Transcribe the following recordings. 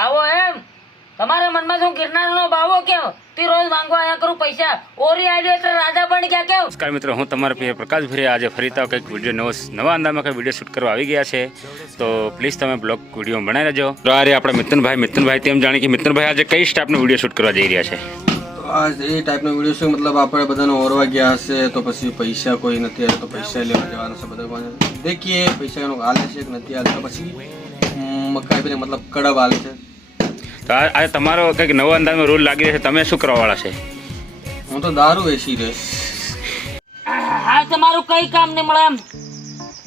આવો એમ તમારા મનમાં શું ગિરનારનો બાવો કેમ તે રોજ માંગવા આયા કરું પૈસા ઓરી આવ્યો એટલે રાજા પણ ક્યાં કેમ? નમસ્કાર મિત્રો, હું તમારા પ્રિય પ્રકાશ ભરે આજે ફરીતા કંઈક વિડીયો નવા અંદાજમાં કંઈક વિડીયો શૂટ કરવા આવી ગયા છે. તો પ્લીઝ તમે બ્લોગ વિડીયો બનાવી લેજો. તો આ આપણા મિથુનભાઈ તેમ જાણે કે મિથુનભાઈ આજે કઈ સ્ટાફનો વિડીયો શૂટ કરવા જઈ રહ્યા છે. આ એ ટાઈપનો વિડીયો છે, મતલબ આપણે બધાને ઓરવા ગયા હશે તો પછી પૈસા કોઈ નથી આવે તો પૈસા લેવા જવાના છે બધા. દેખીએ પૈસાનો હાલે છે કે નથી હાલતા. પછી મકાઈ પર મતલબ કડબ હાલે છે. તો આજે તમારો કંઈક નવો અંદાજમાં રૂલ લાગી રહ્યો છે. તમે શું કરવાવાળા છે? હું તો દારૂ વેચી રહીશ. હા તમારું કઈ કામ નહીં મળે એમ.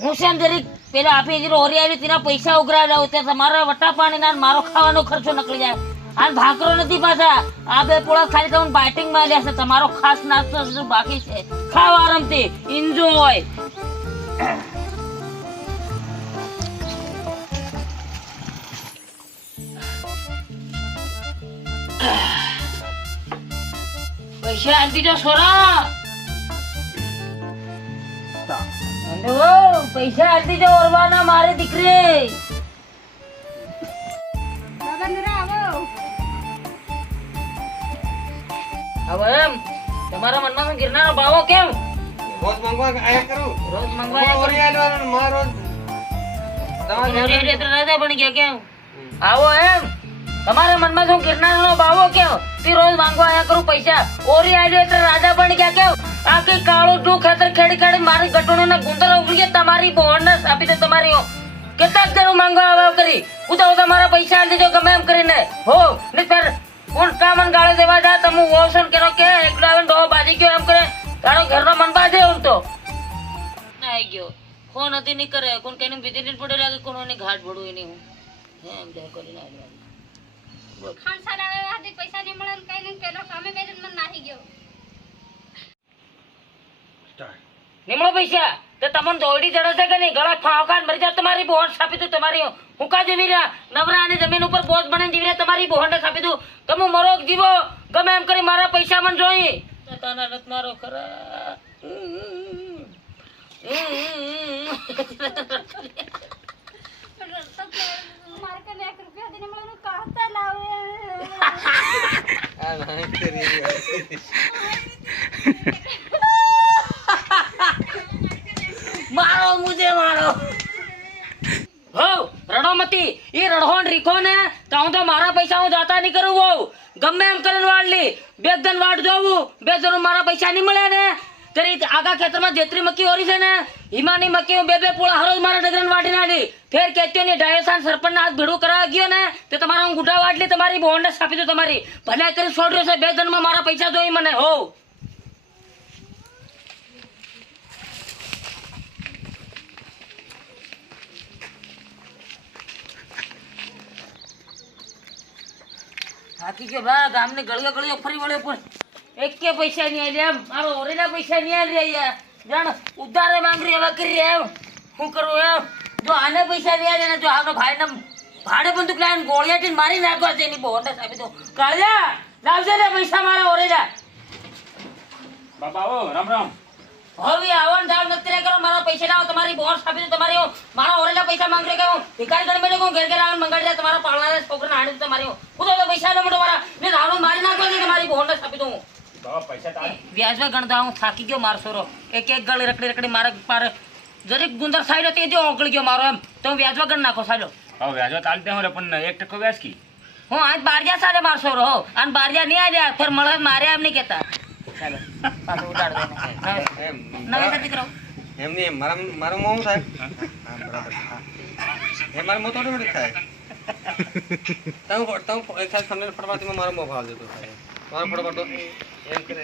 હું છે ને જરીક પેલા આપી જે ઓરી આવી તેના પૈસા ઉઘરાવી દઉં ત્યાં તમારા વટા પાણીના મારો ખાવાનો ખર્ચો નીકળી જાય. આ ભાકરો નથી પાછા. આ બે પોળા ખાલી તમને બાઇટિંગ માં લેશે. તમારો ખાસ નાસ્તો હજુ બાકી છે. ખાવ આરામથી, એન્જોય. પૈસા આલતી જો છોરા. પૈસા આલતી જો ઓરવાના મારી દીકરી. હવે એમ તમારા મનમાં શું ગિરનારનો ભાવો કેમ? રોજ માંગવા આયા કરું. રોજ માંગવા ઓરી આલવાનો મારો રાજા બની ગયા કેમ? આવો એમ તમારા મનમાં શું ગિરનારનો ભાવો કેમ? તે રોજ માંગવા આયા કરું પૈસા ઓરી આવ્યો એટલે રાજા બની ગયા કેમ? આ કઈ કાળું ડૂ ખેતર ખેડી મારી ગટોણોના ગુંદર ઉગડી ગયા. તમારી બોહણને આપી દે. તમારી કેટલા જણ માંગવા આવા કરી ઉતાવ તમારા પૈસા આલી દેજો ગમે એમ કરીને હો ને ફેર કોણ કામન ગાળે દેવા જા તમે ઓશન કેનો કે એકલો આવે ડો બાજી ગયો એમ કરે તારો ઘરનો મન બાજે હું તો ના આવી ગયો ફોન હતી નહીં કરે કોણ કઈને વિધિ પડે લાગે કોણ ની ઘાટ ભડું નહીં હું એમ દે કરી ના ખાન સારા આવે હાથી પૈસા નહીં મળે કઈ નહીં પેલો કામે બેન મન નાહી ગયો નિમળો પૈસા તે તમને દોડી ચડે છે કે નહીં? ગળા ફાવકાન મરી જાય. તમારી બોહણ છાપી દઉં. તમારી હુકા જેવી રહ્યા નવરા અને જમીન ઉપર બોજ બને જીવી રહ્યા. તમારી બોહણ છાપી દઉં. તમે મરો જીવો ગમે એમ કરી મારા પૈસા મને જોઈ તાના રત મારો ખરા. મારે કને 1 રૂપિયા દેને મળે કાહતા લાવે આ નહીં કરી. મારો મુજે મારો હો રડો મતી ઈ રડહોન રીખો ને તો હું તો મારા પૈસા હું જાતા નહીં કરું. બહુ ગમે એમ કરીને વાળલી બે જણ વાટ જોવું બે જણ મારા પૈસા નહીં મળ્યા ને તેરી આગા ખેતરમાં જેટલી મક્કી ઓરી છે ને હિમાની મક્કી હું બે પોળા હરોજ મારા ડગરન વાટી નાડી ફેર કેત્યો ની ડાયસાન સરપંચના હાથ ભેડું કરાવી ગયો ને તે તમારા હું ગુડા વાટલી તમારી બોંડે છાપી દો. તમારી ભલે કરી છોડ્યો છે. બે જણમાં મારા પૈસા જોઈ મને હો. હાકી કે બા ગામને ગળિયો ગળિયો ફરી વળ્યો પણ એકે પૈસા નહીં આલ્યા. એમ મારો ઓરેલા પૈસા નહીં આલ્યા. જાણ ઉધારે માંગરી હવે કરી રહ્યા. એમ શું કરવું એમ? જો આને પૈસા નહીં આલ્યા ને જો આપણો ભાઈને ભાડે બંદૂક લાવીને ગોળિયાથી મારી નાખવા છે એની બોહને સાબી તો કાળિયા લાવજે ને પૈસા મારા ઓરેલા. બાપા ઓ રામ રામ. હવે આવન જાવ નથી રે કરો મારા પૈસા લાવો. તમારી બોહન સાબી તો તમારી મારા ઓરેલા પૈસા માંગરે કે હું ભિખારી ગણ મેલે હું ઘેર ઘેર આવીને મંગાડી દે. તમારા પાળવાના છોકરાને હાડી તમારી હું તો પૈસા નો મોટો મારા ને રાણો મારી નાખવા છે તમારી બોહને સાબી દઉં. બાપા પૈસા તો વ્યાજમાં ગણતા હું થાકી ગયો. મારસો રો એક ગળ રકડી મારે જરીક ગુંદર સાઈડ હતી તે ઓગળી ગયો મારો. એમ તો હું વ્યાજમાં ગણ નાખો સાલો. હવે વ્યાજો તાલ દે હું પણ 1% વ્યાજ કી હું આજ બારજા સાડે મારસો રો હો અને બારજા નહીં આવ્યા ફેર મળે મારે એમ નહીં કહેતા. ચાલો પાછું ઉડાડ દે નવે સતી કરો એમ નહીં મારો મોં સાહેબ. એ મારો મોં થોડું થાય. તમે એક સાઈડ ખંડેર ફરવાથી મારો મોં ભાવ દેતો થાય. મારો ફટફટ એમ કરે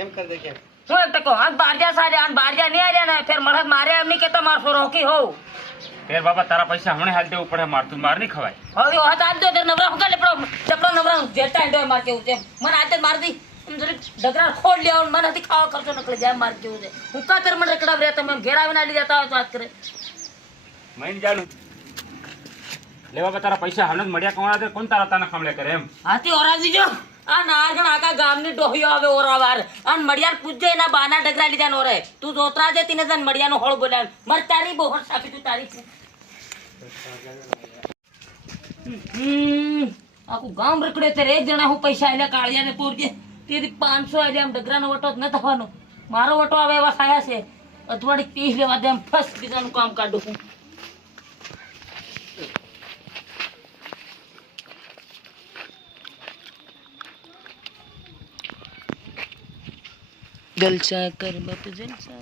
એમ કરી દે કેમ શું એક ટકો આજ બારજા સાડે અને બારજા નહીં આવ્યા ને ફેર મળે મારે એમ નહીં કહેતા મારસો રો કી હોવ. ફેર બાપા તારા પૈસા હમણે હાલ દેવું પડે. મારતું માર નહીં ખવાય. હવે હાથ આપી દો નવરા હુકા લેપડો નવરા જેટા હેડો માર કેવું છે મને આજે મારતી ડગરા ખોડ લેવા મને નથી ખાવા ખર્ચો નકળી જાય માર કેવું છે. હું કાતર મને રકડાવ રહ્યા તમે ઘેર આવીને આલી જતા હોય તો વાત કરે મહિન જાણું લે બાપા તારા પૈસા હમણાં જ મળ્યા કોણ કોણ તારા તાના ખમલે કરે એમ? હાથી ઓરાજી જો આ નાગણ આખા ગામની ડોહીઓ આવે ઓરાવાર અને મડિયાર પૂજે એના બાના ડગરા લીધા નો રે તું જોતરા જે તીને જન મડિયાનો હોળ બોલાવ મર તારી બોહર સાપી તું તારી આખું ગામ રખડે ત્યારે એક જણા હું પૈસા આલ્યા કાળિયા ને પૂરજે તેથી 500 આલ્યા આમ ડગરાનો વટો જ ન થવાનો મારો વટો આવે એવા થયા છે અઠવાડિયે 30 લેવા દે એમ ફર્સ્ટ બીજાનું કામ કાઢું હું જલસા કર બાપ જલસા